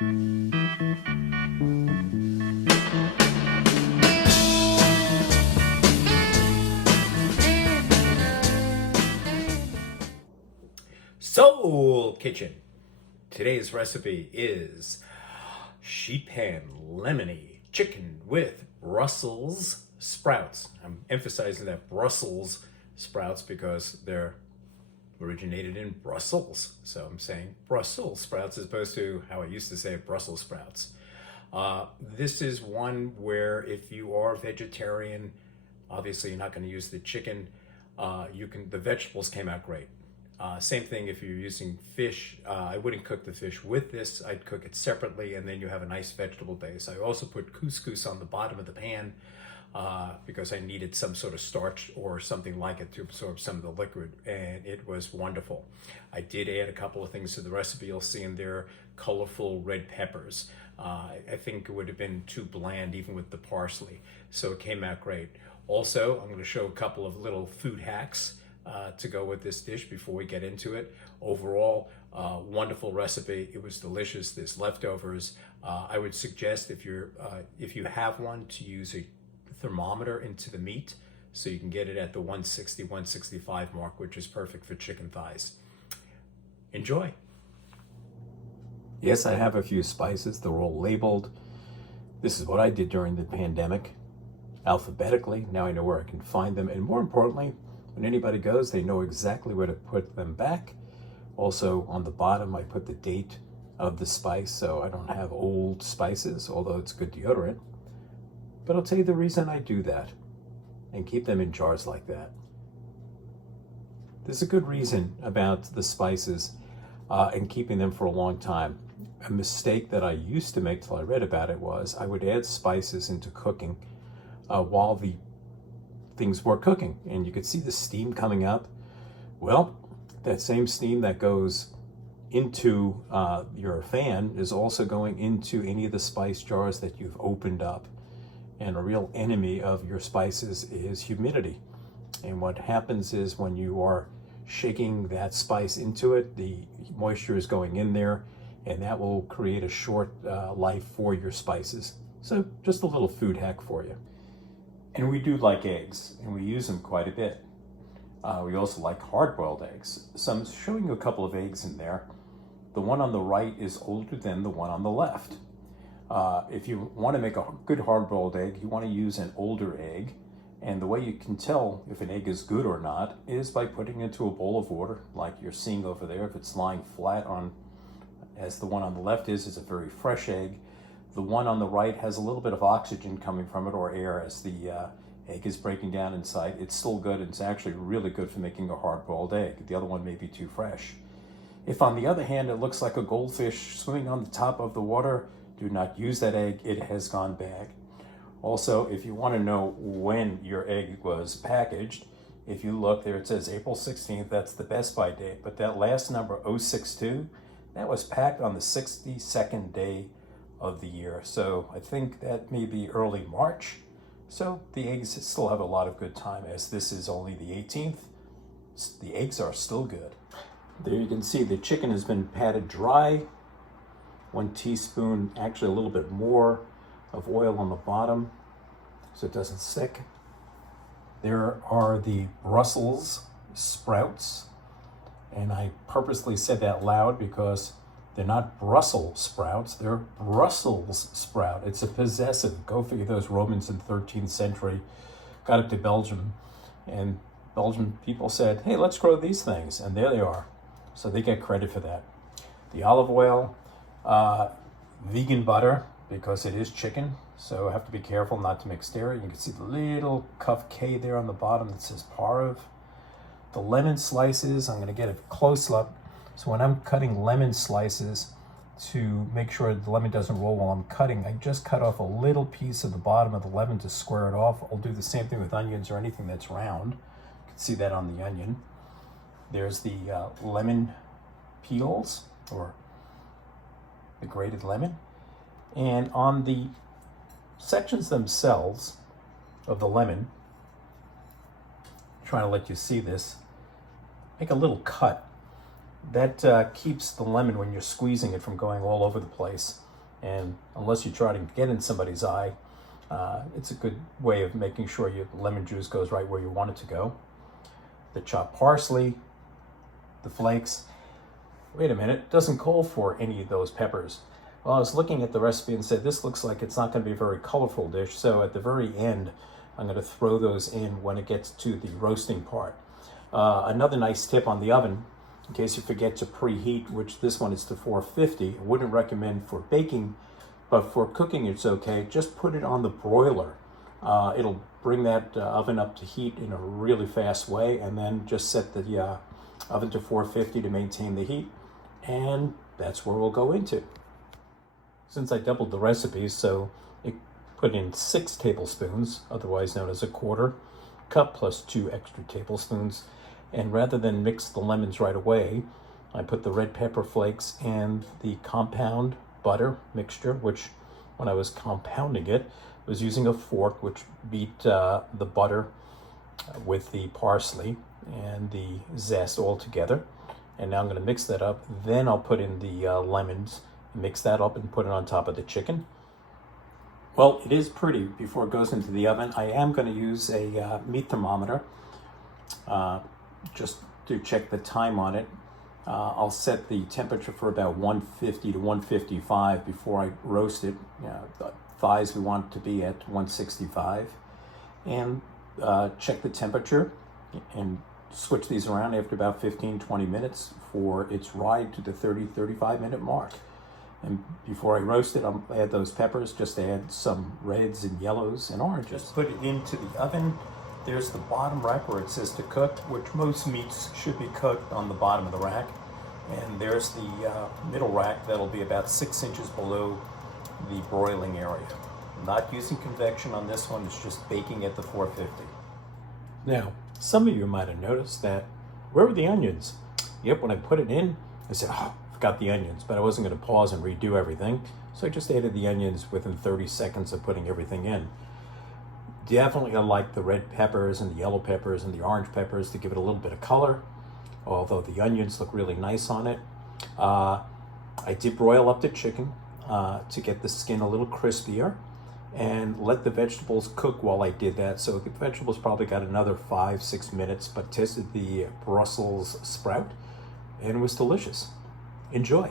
Soul Kitchen. Today's recipe is sheet pan lemony chicken with Brussels sprouts. I'm emphasizing that Brussels sprouts because they're originated in Brussels. So I'm saying Brussels sprouts as opposed to how I used to say Brussels sprouts. This is one where if you are vegetarian, obviously you're not going to use the chicken. The vegetables came out great. Same thing if you're using fish. I wouldn't cook the fish with this. I'd cook it separately, and then you have a nice vegetable base. I also put couscous on the bottom of the pan because I needed some sort of starch or something like it to absorb some of the liquid, and it was wonderful. I did add a couple of things to the recipe. You'll see in there colorful red peppers. I think it would have been too bland even with the parsley, so it came out great. Also, I'm going to show a couple of little food hacks to go with this dish before we get into it. Overall, wonderful recipe. It was delicious. There's leftovers. I would suggest if you have one to use a thermometer into the meat so you can get it at the 160, 165 mark, which is perfect for chicken thighs. Enjoy. Yes, I have a few spices. They're all labeled. This is what I did during the pandemic, alphabetically. Now I know where I can find them, and more importantly, when anybody goes, they know exactly where to put them back. Also, on the bottom, I put the date of the spice, so I don't have old spices, although it's good deodorant. But I'll tell you the reason I do that and keep them in jars like that. There's a good reason about the spices and keeping them for a long time. A mistake that I used to make till I read about it was I would add spices into cooking while the things were cooking, and you could see the steam coming up. Well, that same steam that goes into your fan is also going into any of the spice jars that you've opened up. And a real enemy of your spices is humidity. And what happens is when you are shaking that spice into it, the moisture is going in there, and that will create a short life for your spices. So just a little food hack for you. And we do like eggs, and we use them quite a bit. We also like hard-boiled eggs. So I'm showing you a couple of eggs in there. The one on the right is older than the one on the left. If you want to make a good hard-boiled egg, you want to use an older egg. And the way you can tell if an egg is good or not is by putting it into a bowl of water, like you're seeing over there. If it's lying flat on, as the one on the left is, it's a very fresh egg. The one on the right has a little bit of oxygen coming from it, or air, as the egg is breaking down inside. It's still good, and it's actually really good for making a hard-boiled egg. The other one may be too fresh. If, on the other hand, it looks like a goldfish swimming on the top of the water, do not use that egg. It has gone bad. Also, if you want to know when your egg was packaged, if you look there, it says April 16th. That's the Best By date. But that last number, 062, that was packed on the 62nd day of the year. So I think that may be early March. So the eggs still have a lot of good time, as this is only the 18th. The eggs are still good. There you can see the chicken has been patted dry. 1 teaspoon, actually a little bit more of oil on the bottom so it doesn't stick. There are the Brussels sprouts, and I purposely said that loud because they're not Brussels sprouts, they're Brussels sprout. It's a possessive. Go figure, those Romans in the 13th century got up to Belgium, and Belgian people said, hey, let's grow these things, and there they are. So they get credit for that. The olive oil, vegan butter, because it is chicken, so I have to be careful not to mix dairy. You can see the little cuff K there on the bottom that says parv. The lemon slices, I'm going to get a close up. So when I'm cutting lemon slices, to make sure the lemon doesn't roll while I'm cutting, I just cut off a little piece of the bottom of the lemon to square it off. I'll do the same thing with onions or anything that's round. You can see that on the onion. There's the lemon peels, or the grated lemon. And on the sections themselves of the lemon, I'm trying to let you see this, make a little cut. That keeps the lemon, when you're squeezing it, from going all over the place. And unless you try to get in somebody's eye, it's a good way of making sure your lemon juice goes right where you want it to go. The chopped parsley, the flakes. Wait a minute, it doesn't call for any of those peppers. Well, I was looking at the recipe and said, this looks like it's not going to be a very colorful dish, so at the very end, I'm going to throw those in when it gets to the roasting part. Another nice tip on the oven, in case you forget to preheat, which this one is to 450, I wouldn't recommend for baking, but for cooking it's okay. Just put it on the broiler. It'll bring that oven up to heat in a really fast way, and then just set the oven to 450 to maintain the heat, and that's where we'll go into. Since I doubled the recipe, so it put in 6 tablespoons, otherwise known as a quarter cup, plus 2 extra tablespoons. And rather than mix the lemons right away, I put the red pepper flakes and the compound butter mixture, which when I was compounding it, was using a fork, which beat the butter with the parsley and the zest all together. And now I'm going to mix that up. Then I'll put in the lemons, mix that up and put it on top of the chicken. Well, it is pretty before it goes into the oven. I am going to use a meat thermometer just to check the time on it. I'll set the temperature for about 150 to 155 before I roast it. The thighs we want to be at 165. And check the temperature and switch these around after about 15-20 minutes for its ride to the 30-35 minute mark. And before I roast it, I'll add those peppers, just add some reds and yellows and oranges. Just put it into the oven. There's the bottom rack where it says to cook, which most meats should be cooked on the bottom of the rack. And there's the middle rack that'll be about 6 inches below the broiling area. Not using convection on this one, it's just baking at the 450. Now, some of you might have noticed that, where were the onions? Yep, when I put it in, I said, oh, I forgot the onions, but I wasn't going to pause and redo everything. So I just added the onions within 30 seconds of putting everything in. Definitely I like the red peppers and the yellow peppers and the orange peppers to give it a little bit of color, although the onions look really nice on it. I did broil up the chicken to get the skin a little crispier and let the vegetables cook while I did that. So the vegetables probably got another 5-6 minutes, but tasted the Brussels sprout and it was delicious. Enjoy.